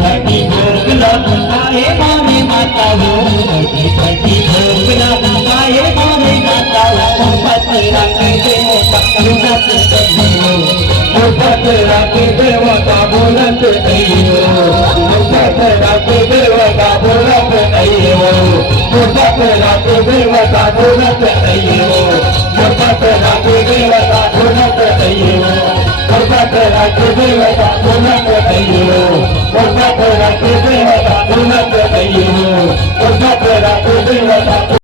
फटी भोगला आए मारे माता हो फटी भोगला आए मारे माता हो पतरा के देवता बोलत नहीं हो पतरा के देवता बोलत नहीं हो पतरा के देवता बोलत नहीं हो पतरा के देवता बोलत नहीं हो पतरा के देवता बोलत नहीं हो पतरा के देवता बोलत नहीं हो पतरा के देवता बोलत नहीं हो पतरा के देवता